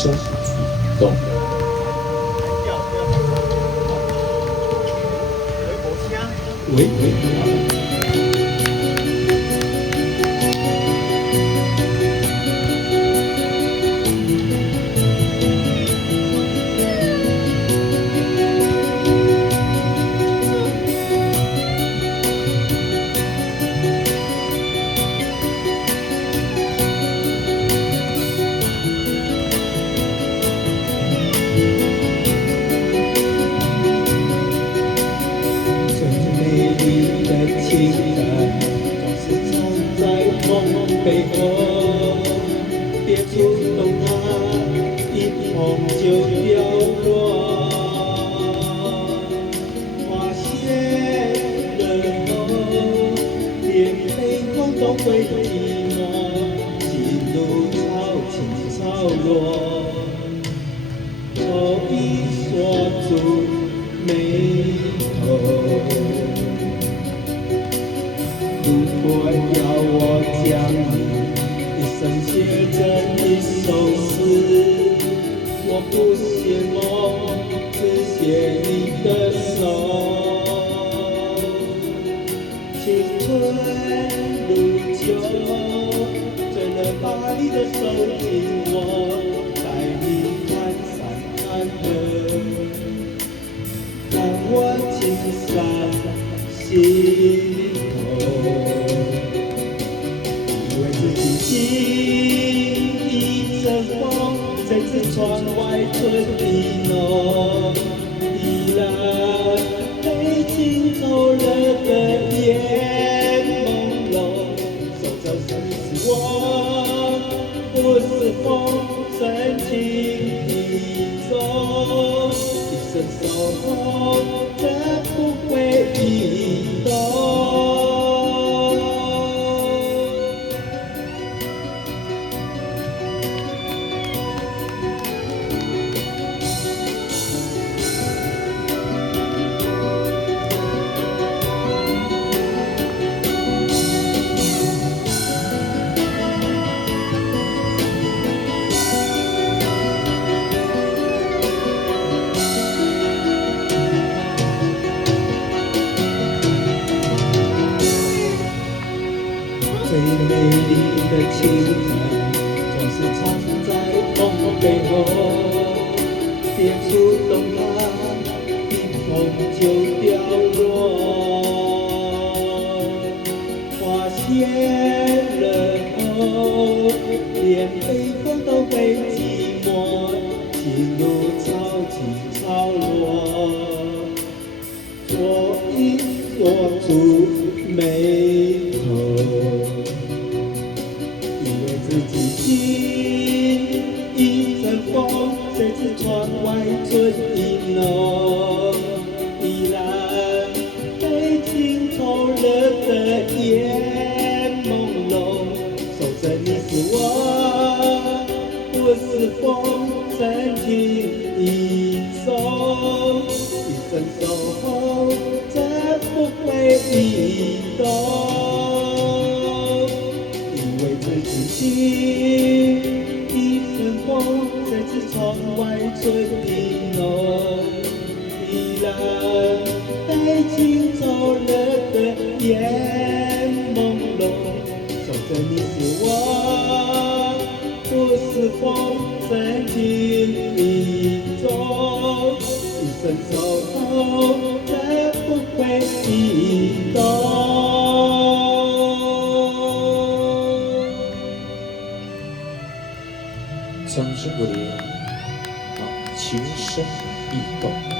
生动。喂。情感总是藏在梦背后，别触动它，一碰就掉落。花谢了后，连悲痛都会寂寞，心如潮起潮落，可以锁住眉头。如果要我将你一生写成一首诗，我不写梦，只写你的手。青春如酒，醉了把你的手紧握，带你看山看河，看我青山心。以为自己心已阵风，这次窗外春意浓，依然被情走了的夜朦胧。守着是我，不是风，深情意重，一生守候，这不会移动。最美丽的情感总是藏在梦背后，别触动它，一碰就掉落。花谢了后，连悲风都会寂寞，心如潮起潮落，我已锁住眉头。自己心一阵风，谁知窗外春意浓，依然被情透了的夜朦胧。守着你是我，不是风，深情意重，一生守候，这不会移动。心一阵风，这次窗外春意浓，依然被情走了的夜朦胧。守着你是我，不是风，深情意重，一生守候，这不会移动。掌声鼓励，好，情深意动。